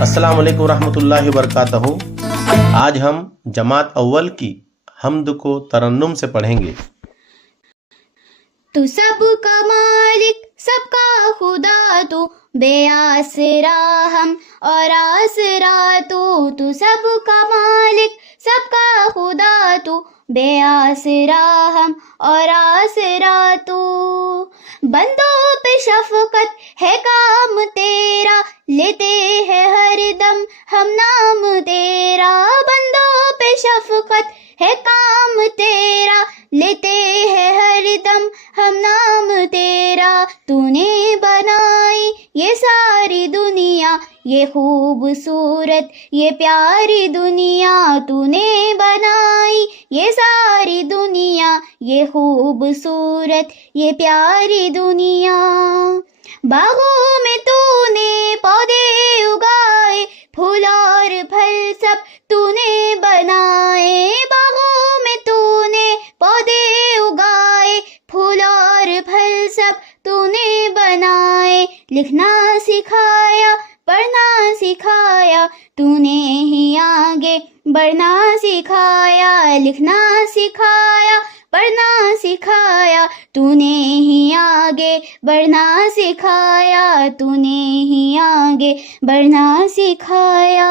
السلام علیکم ورحمۃ اللہ وبرکاتہ۔ آج ہم جماعت اول کی حمد کو ترنم سے پڑھیں گے۔ تو سب کا مالک، سب کا خدا، تو بے آسرا ہم اور آسرا تو سب کا مالک، سب کا خدا، تو بے آسرا ہم اور آسرا تو۔ بندوں پہ شفقت ہے کام تیرا، لیتے ہیں ہر دم ہم نام تیرا۔ بندوں پہ شفقت ہے کام تیرا، لیتے ہیں ہر دم ہم نام تیرا۔ تو نے بنائی یہ ساری دنیا، یہ خوبصورت یہ پیاری دنیا۔ تو نے بنائی یہ ساری دنیا، یہ خوبصورت یہ پیاری دنیا۔ باغوں میں تو نے پودے اگائے، پھول اور پھل سب تو نے بنائے۔ باغوں میں تو نے پودے اگائے، پھول اور پھل سب تو نے بنائے۔ لکھنا سکھایا، پڑھنا سکھایا، تو نے ہی آگے بڑھنا سکھایا۔ لکھنا سکھایا، پڑھنا سکھایا، تو نے ہی آگے بڑھنا سکھایا۔ تو نے ہی آگے بڑھنا سکھایا۔